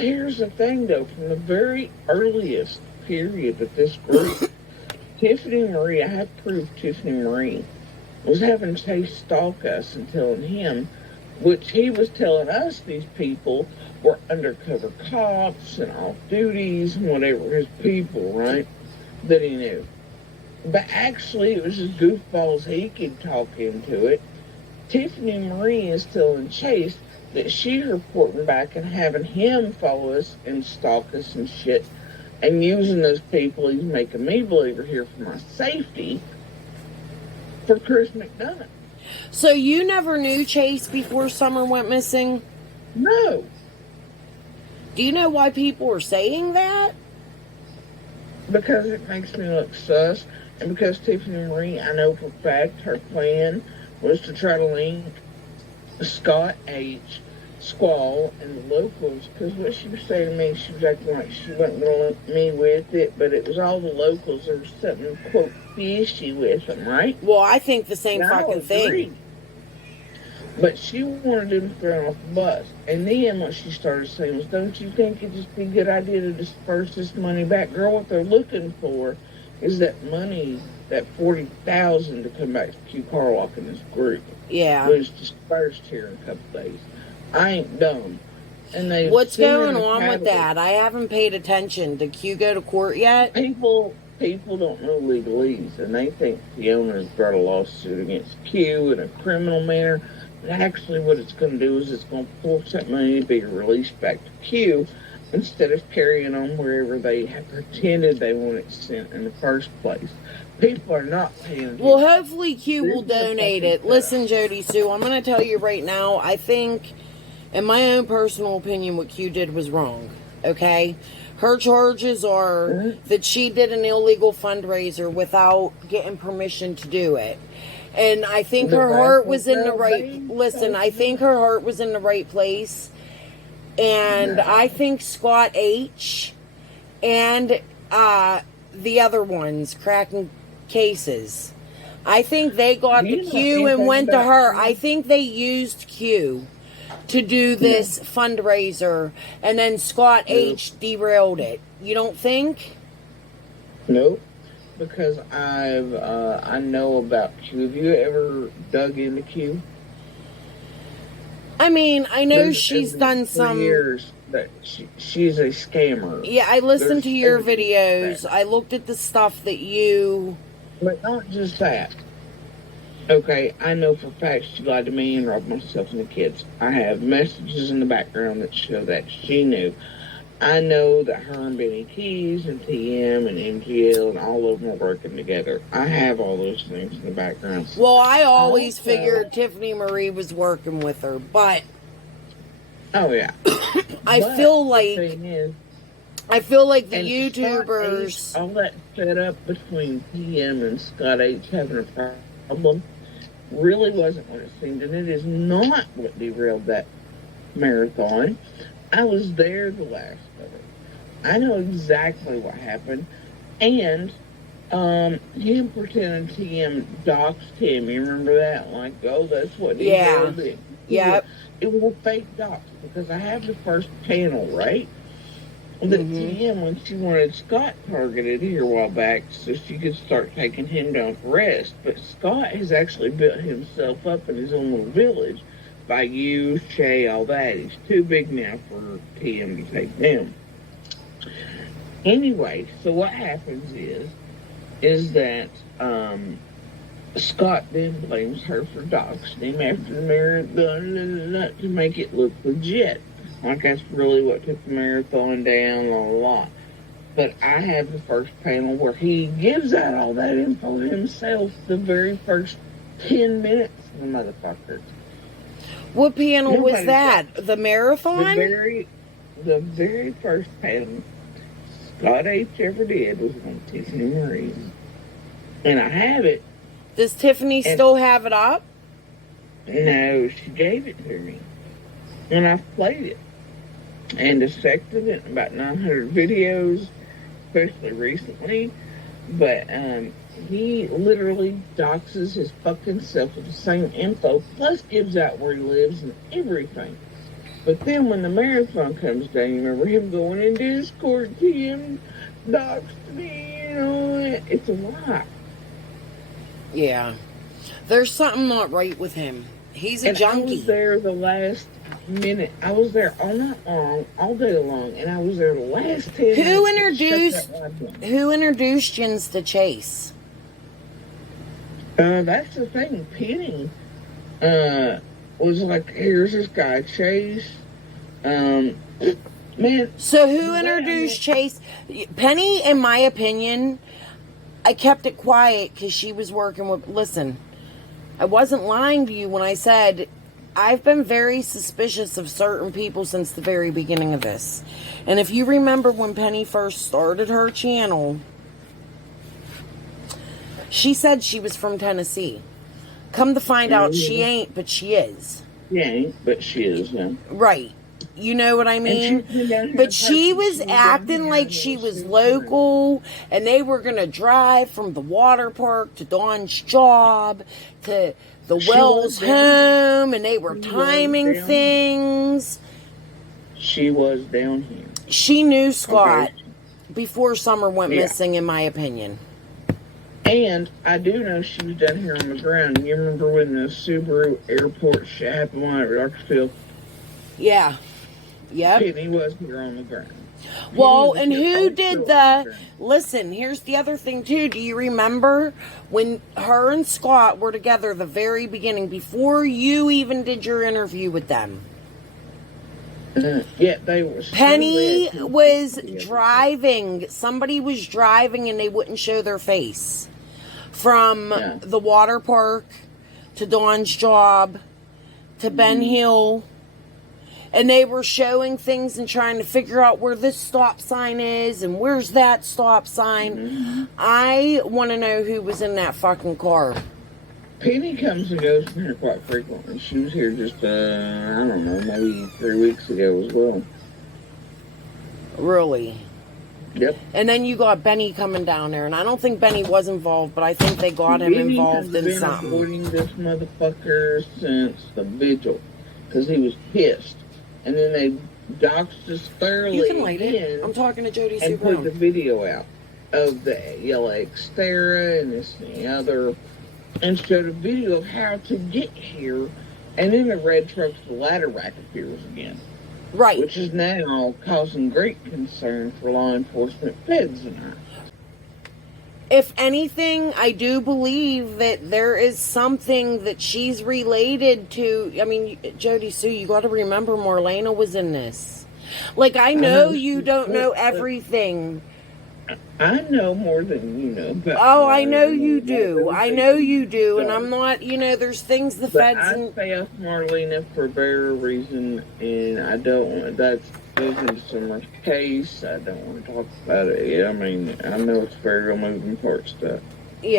here's the thing, though. From the very earliest period of this group, Tiffany Marie, I have proof Tiffany Marie was having Chase stalk us and telling him, which he was telling us these people were undercover cops and off duties and whatever, his people, right, that he knew. But actually, it was just goofballs he could talk into it. Tiffany Marie is telling Chase that she's reporting back and having him follow us and stalk us and shit and using those people he's making me believe are here for my safety for Chris McDonough. So you never knew Chase before Summer went missing? No. Do you know why people are saying that? Because it makes me look sus, and because Tiffany Marie, I know for a fact her plan was to try to link Scott H., Squall, and the locals, because what she was saying to me, she was acting like she wasn't going to link me with it, but it was all the locals. There was something, quote, fishy with them, right? Well, I think the same fucking thing. But she wanted him thrown off the bus. And then what she started saying was, don't you think it'd just be a good idea to disperse this money back? Girl, what they're looking for is that money, that $40,000 to come back to Q Carlock in this group. Yeah. Was dispersed here in a couple days. I ain't dumb. And they What's going on with that? I haven't paid attention. Did Q go to court yet? People don't know legalese, and they think the owner brought a lawsuit against Q in a criminal manner. But actually, what it's going to do is it's going to force that money to be released back to Q instead of carrying on wherever they have pretended they want it sent in the first place. People are not paying attention. Well, hopefully Q will donate it. Listen, Jody Sue, I'm going to tell you right now, I think, in my own personal opinion, what Q did was wrong. Okay? Her charges are that she did an illegal fundraiser without getting permission to do it. And I think her heart was in the right... Listen, I think her heart was in the right place. And I think Scott H. and the other ones cracking cases, I think they got the Q and went to her. I think they used Q to do this fundraiser, and then Scott H. derailed it. You don't think? Nope. Because I know about Q. Have you ever dug into Q? I mean, I know she's done some years that she's a scammer. Yeah, I listened to your videos. I looked at the stuff that you... But not just that. Okay, I know for a fact she lied to me and robbed myself and the kids. I have messages in the background that show that she knew. I know that her and Benny Keys and TM and MGL and all of them are working together. I have all those things in the background. Well, I always figured Tiffany Marie was working with her, but... Oh, yeah. I feel like the YouTubers... All that set up between TM and Scott H. having a problem really wasn't what it seemed, and it is not what derailed that marathon. I was there the last of it. I know exactly what happened. And him pretending TM doxed him. You remember that? Like, oh, that's what he did. Yeah. It was a fake dox because I have the first panel, right? That TM, when she wanted Scott targeted here a while back so she could start taking him down for rest. But Scott has actually built himself up in his own little village. By you, Shay, all that. He's too big now for TM to take them. Anyway, so what happens is that Scott then blames her for doxing him after the marathon to make it look legit. Like that's really what took the marathon down, blah. But I have the first panel where he gives out all that info himself the very first 10 minutes of the motherfucker. What panel was that? The marathon? The very first panel Scott H. ever did was on Tiffany Marie. And I have it. Does Tiffany still have it up? No, she gave it to me. And I've played it. And dissected it in about 900 videos, especially recently. But he literally doxes his fucking self with the same info, plus gives out where he lives and everything. But then when the marathon comes down, you remember him going in Discord to him, doxed me, and all that. It's a lot. Yeah. There's something not right with him. He's a And junkie. I was there the last minute. I was there all night long, all day long, and I was there the last 10 Who minutes. Who introduced Jens to Chase? That's the thing. Penny was like, here's this guy, Chase. Man. So who introduced Chase? Penny, in my opinion, I kept it quiet because she was working with... Listen, I wasn't lying to you when I said I've been very suspicious of certain people since the very beginning of this. And if you remember when Penny first started her channel, she said she was from Tennessee. Come to find out, she ain't, but she is. She ain't, but she is, yeah. Right. You know what I mean? But she was acting like she was local, and they were going to drive from the water park to Dawn's job to the Wells home, and they were timing things. She was down here. She knew Scott before Summer went missing, in my opinion. And I do know she was down here on the ground. You remember when the Subaru airport shit happened at Rogersville? Yeah. Yep. Penny was here on the ground. Well, and who did the... Listen, here's the other thing, too. Do you remember when her and Scott were together the very beginning, before you even did your interview with them? Yeah, they were... Penny was driving. Somebody was driving, and they wouldn't show their face. From the water park to Dawn's job to Ben Hill. And they were showing things and trying to figure out where this stop sign is and where's that stop sign. I want to know who was in that fucking car. Penny comes and goes from here quite frequently. She was here just, I don't know, maybe 3 weeks ago as well. Really? Yep. And then you got Benny coming down there, and I don't think Benny was involved, but I think they got him involved in something. Benny has been avoiding this motherfucker since the vigil, because he was pissed. And then they doxed us thoroughly. You can light it. I'm talking to Jody Sue and put the video out of the yellow Xterra and this and the other, and showed a video of how to get here. And then the red truck's ladder rack appears again. Right. Which is now causing great concern for law enforcement, feds and that. If anything, I do believe that there is something that she's related to. I mean, Jody Sue, you got to remember Marlena was in this. Like, I know you don't know everything. I know more than you know. But I know you do. I know you do. And I'm not, there's things the feds... I stay off Marlena for a very reason, and I don't want... That goes into Summer's case. I don't want to talk about it. I mean, I know it's very moving part stuff. Yeah.